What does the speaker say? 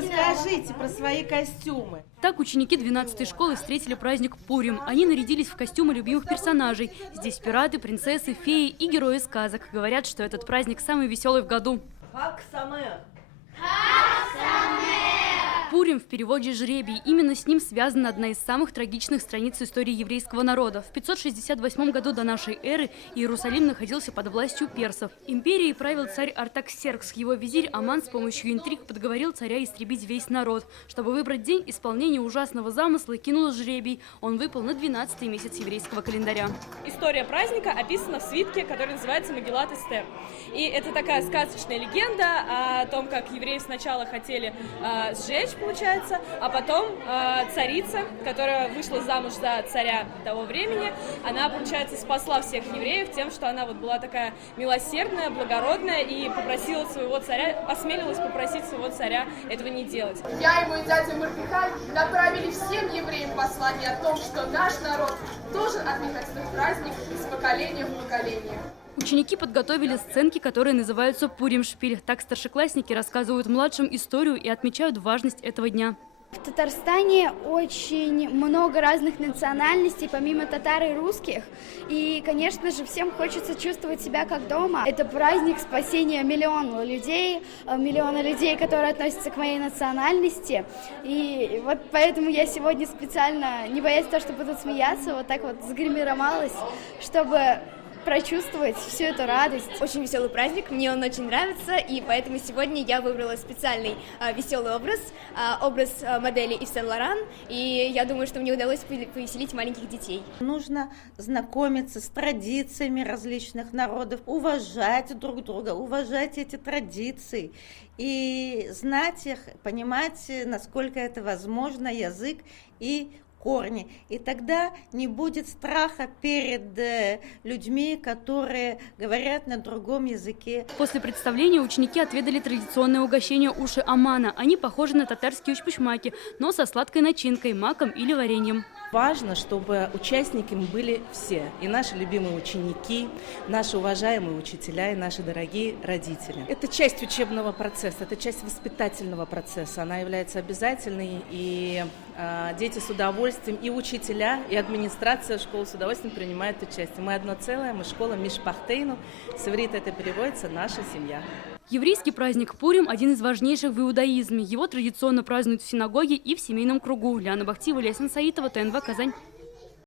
Расскажите про свои костюмы. Так ученики 12-й школы встретили праздник Пурим. Они нарядились в костюмы любимых персонажей. Здесь пираты, принцессы, феи и герои сказок. Говорят, что этот праздник самый веселый в году. Пурим в переводе «жребий». Именно с ним связана одна из самых трагичных страниц истории еврейского народа. В 568 году до нашей эры Иерусалим находился под властью персов. Империей правил царь Артаксеркс. Его визирь Аман с помощью интриг подговорил царя истребить весь народ. Чтобы выбрать день исполнения ужасного замысла, кинул жребий. Он выпал на 12-й месяц еврейского календаря. История праздника описана в свитке, который называется «Мегилат Эстер». И это такая сказочная легенда о том, как евреи сначала хотели сжечь, получается, а потом царица, которая вышла замуж за царя того времени, она, получается, спасла всех евреев тем, что она вот была такая милосердная, благородная и попросила своего царя, осмелилась попросить своего царя этого не делать. Я и мой дядя Мордехай направили всем евреям послание о том, что наш народ должен отмечать этот праздник из поколения в поколение. Ученики подготовили сценки, которые называются «Пурим-шпиль». Так старшеклассники рассказывают младшим историю и отмечают важность этого дня. В Татарстане очень много разных национальностей, помимо татар и русских. И, конечно же, всем хочется чувствовать себя как дома. Это праздник спасения миллиона людей, которые относятся к моей национальности. И вот поэтому я сегодня специально, не боясь того, что будут смеяться, вот так вот загримировалась, чтобы прочувствовать всю эту радость. Очень веселый праздник, мне он очень нравится, и поэтому сегодня я выбрала специальный веселый образ модели Ив Сен-Лоран, и я думаю, что мне удалось повеселить маленьких детей. Нужно знакомиться с традициями различных народов, уважать друг друга, уважать эти традиции и знать их, понимать, насколько это возможно, язык и корни. И тогда не будет страха перед людьми, которые говорят на другом языке. После представления ученики отведали традиционное угощение уши Амана. Они похожи на татарские ушпушмаки, но со сладкой начинкой, маком или вареньем. Важно, чтобы участниками были все. И наши любимые ученики, наши уважаемые учителя и наши дорогие родители. Это часть учебного процесса, это часть воспитательного процесса. Она является обязательной, и дети с удовольствием, и учителя, и администрация школы с удовольствием принимают участие. Мы одно целое, мы школа Мишпахтейну. С иврита это переводится «наша семья». Еврейский праздник Пурим – один из важнейших в иудаизме. Его традиционно празднуют в синагоге и в семейном кругу. Ляна Бахтиева, Лесин Саитова, ТНВ, Казань.